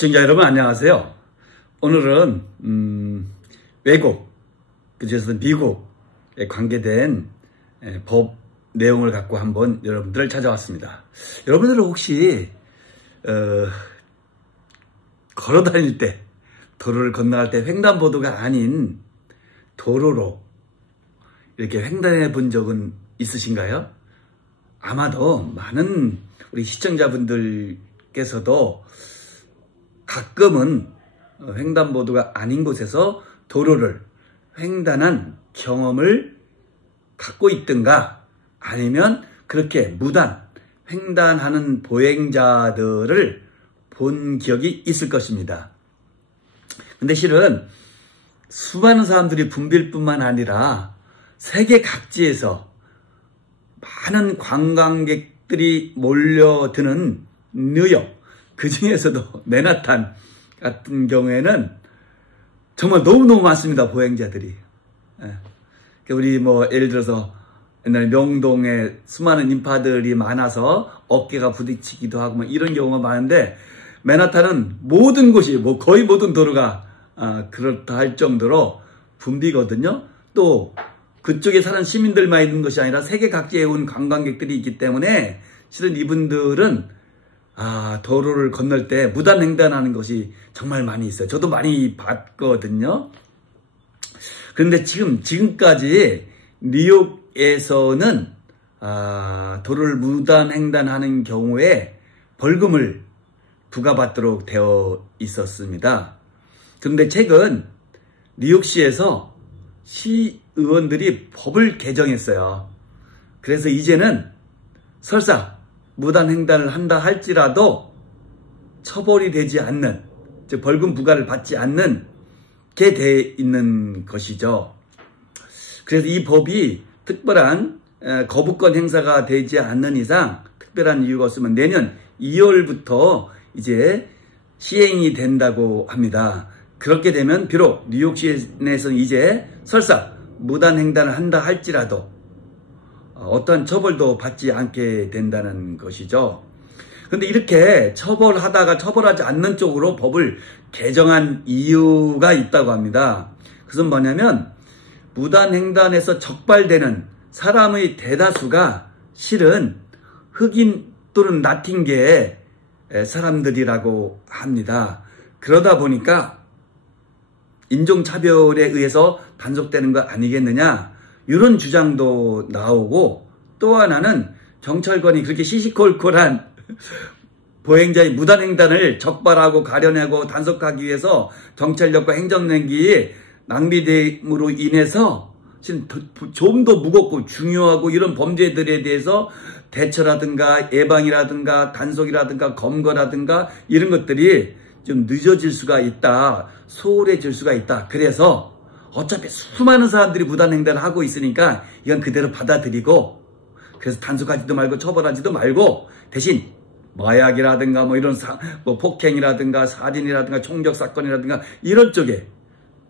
시청자 여러분 안녕하세요. 오늘은 외국, 그중에서 미국에 관계된 법 내용을 갖고 한번 여러분들을 찾아왔습니다. 여러분들은 혹시 걸어 다닐 때, 도로를 건너갈 때 횡단보도가 아닌 도로로 이렇게 횡단해 본 적은 있으신가요? 아마도 많은 우리 시청자분들께서도 가끔은 횡단보도가 아닌 곳에서 도로를 횡단한 경험을 갖고 있든가, 아니면 그렇게 무단 횡단하는 보행자들을 본 기억이 있을 것입니다. 근데 실은 수많은 사람들이 붐빌 뿐만 아니라 세계 각지에서 많은 관광객들이 몰려드는 뉴욕, 그 중에서도 맨하탄 같은 경우에는 정말 너무너무 많습니다, 보행자들이. 우리 예를 들어서 옛날 명동에 수많은 인파들이 많아서 어깨가 부딪히기도 하고 이런 경우가 많은데, 맨하탄은 모든 곳이 거의 모든 도로가 그렇다 할 정도로 붐비거든요. 또 그쪽에 사는 시민들만 있는 것이 아니라 세계 각지에 온 관광객들이 있기 때문에 실은 이분들은 도로를 건널 때 무단 횡단하는 것이 정말 많이 있어요. 저도 많이 봤거든요. 그런데 지금까지 뉴욕에서는 도로를 무단 횡단하는 경우에 벌금을 부과받도록 되어 있었습니다. 그런데 최근 뉴욕시에서 시의원들이 법을 개정했어요. 그래서 이제는 설사 무단 횡단을 한다 할지라도 처벌이 되지 않는, 즉 벌금 부과를 받지 않는 게 돼 있는 것이죠. 그래서 이 법이 특별한 거부권 행사가 되지 않는 이상, 특별한 이유가 없으면 내년 2월부터 이제 시행이 된다고 합니다. 그렇게 되면 비록 뉴욕시 내에서는 이제 설사 무단 횡단을 한다 할지라도 어떠한 처벌도 받지 않게 된다는 것이죠. 그런데 이렇게 처벌하다가 처벌하지 않는 쪽으로 법을 개정한 이유가 있다고 합니다. 그것은 뭐냐면, 무단 횡단에서 적발되는 사람의 대다수가 실은 흑인 또는 라틴계의 사람들이라고 합니다. 그러다 보니까 인종차별에 의해서 단속되는 거 아니겠느냐, 이런 주장도 나오고, 또 하나는 경찰관이 그렇게 시시콜콜한 보행자의 무단횡단을 적발하고 가려내고 단속하기 위해서 경찰력과 행정력이 낭비됨으로 인해서 좀 더 무겁고 중요하고 이런 범죄들에 대해서 대처라든가 예방이라든가 단속이라든가 검거라든가 이런 것들이 좀 늦어질 수가 있다, 소홀해질 수가 있다. 그래서 어차피 수많은 사람들이 무단횡단을 하고 있으니까 이건 그대로 받아들이고, 그래서 단속하지도 말고 처벌하지도 말고 대신 마약이라든가 이런 폭행이라든가 살인이라든가 총격 사건이라든가 이런 쪽에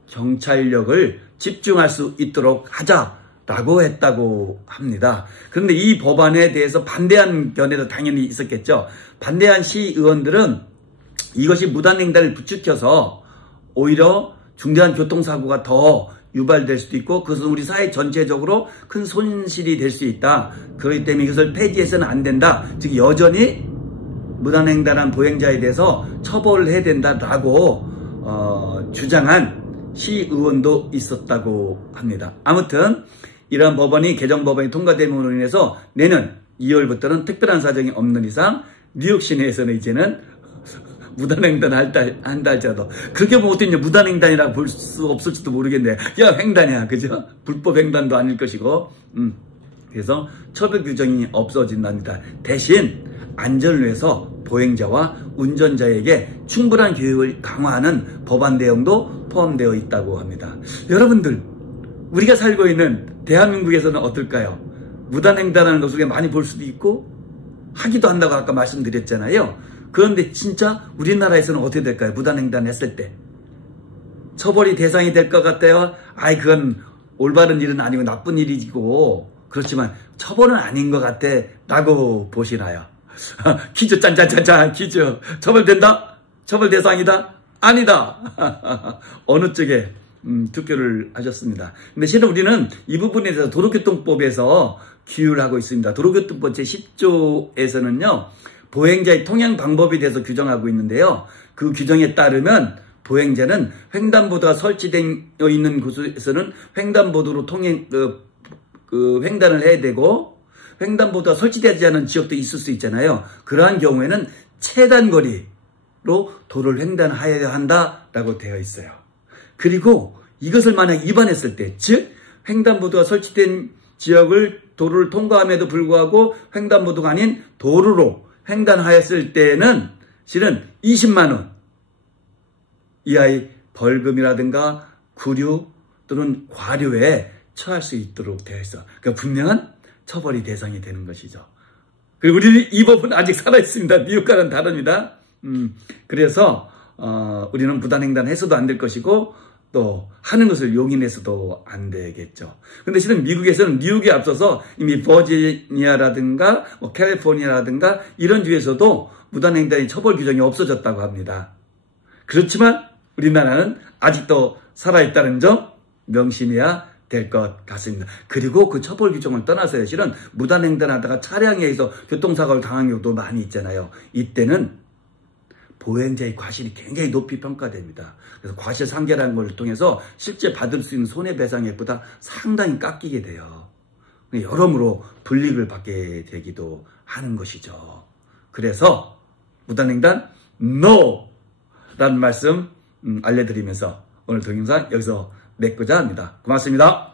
경찰력을 집중할 수 있도록 하자라고 했다고 합니다. 그런데 이 법안에 대해서 반대한 견해도 당연히 있었겠죠. 반대한 시의원들은 이것이 무단횡단을 부추겨서 오히려 중대한 교통사고가 더 유발될 수도 있고, 그것은 우리 사회 전체적으로 큰 손실이 될 수 있다. 그렇기 때문에 이것을 폐지해서는 안 된다. 즉 여전히 무단횡단한 보행자에 대해서 처벌을 해야 된다라고 주장한 시의원도 있었다고 합니다. 아무튼 이러한 법안이, 개정 법안이 통과됨으로 인해서 내년 2월부터는 특별한 사정이 없는 이상 뉴욕 시내에서는 이제는 무단횡단 한다 할지라도, 그렇게 어떻게 무단횡단이라고 볼 수 없을지도 모르겠네. 야, 횡단이야, 그죠? 불법 횡단도 아닐 것이고. 그래서 처벌 규정이 없어진답니다. 대신 안전을 위해서 보행자와 운전자에게 충분한 교육을 강화하는 법안 내용도 포함되어 있다고 합니다. 여러분들, 우리가 살고 있는 대한민국에서는 어떨까요? 무단횡단하는 것을 많이 볼 수도 있고 하기도 한다고 아까 말씀드렸잖아요. 그런데 진짜 우리나라에서는 어떻게 될까요? 무단횡단 했을 때 처벌이 대상이 될 것 같아요? 그건 올바른 일은 아니고 나쁜 일이고, 그렇지만 처벌은 아닌 것 같아 라고 보시나요? 퀴즈 짠짠짠짠 퀴즈. 처벌된다? 처벌 대상이다? 아니다. 어느 쪽에 투표를 하셨습니다. 근데 실은 우리는 이 부분에 대해서 도로교통법에서 규율을 하고 있습니다. 도로교통법 제10조에서는요. 보행자의 통행 방법에 대해서 규정하고 있는데요. 그 규정에 따르면 보행자는 횡단보도가 설치되어 있는 곳에서는 횡단보도로 횡단을 해야 되고, 횡단보도가 설치되지 않은 지역도 있을 수 있잖아요. 그러한 경우에는 최단거리로 도로를 횡단하여야 한다라고 되어 있어요. 그리고 이것을 만약 위반했을 때, 즉 횡단보도가 설치된 지역을 도로를 통과함에도 불구하고 횡단보도가 아닌 도로로 횡단하였을 때는 실은 20만 원 이하의 벌금이라든가 구류 또는 과료에 처할 수 있도록 되어 있어. 그러니까 분명한 처벌이 대상이 되는 것이죠. 그리고 우리 이 법은 아직 살아있습니다. 미국과는 다릅니다. 그래서 우리는 무단횡단 해서도 안 될 것이고 또 하는 것을 용인해서도 안 되겠죠. 근데 실은 미국에서는 뉴욕에 앞서서 이미 버지니아라든가 캘리포니아라든가 이런 주에서도 무단횡단의 처벌 규정이 없어졌다고 합니다. 그렇지만 우리나라는 아직도 살아있다는 점 명심해야 될 것 같습니다. 그리고 그 처벌 규정을 떠나서요. 실은 무단횡단하다가 차량에 의해서 교통사고를 당한 경우도 많이 있잖아요. 이때는 보행자의 과실이 굉장히 높이 평가됩니다. 그래서 과실상계라는 걸 통해서 실제 받을 수 있는 손해배상액보다 상당히 깎이게 돼요. 여러모로 불이익을 받게 되기도 하는 것이죠. 그래서 무단횡단 NO! 라는 말씀 알려드리면서 오늘 동영상 여기서 맺고자 합니다. 고맙습니다.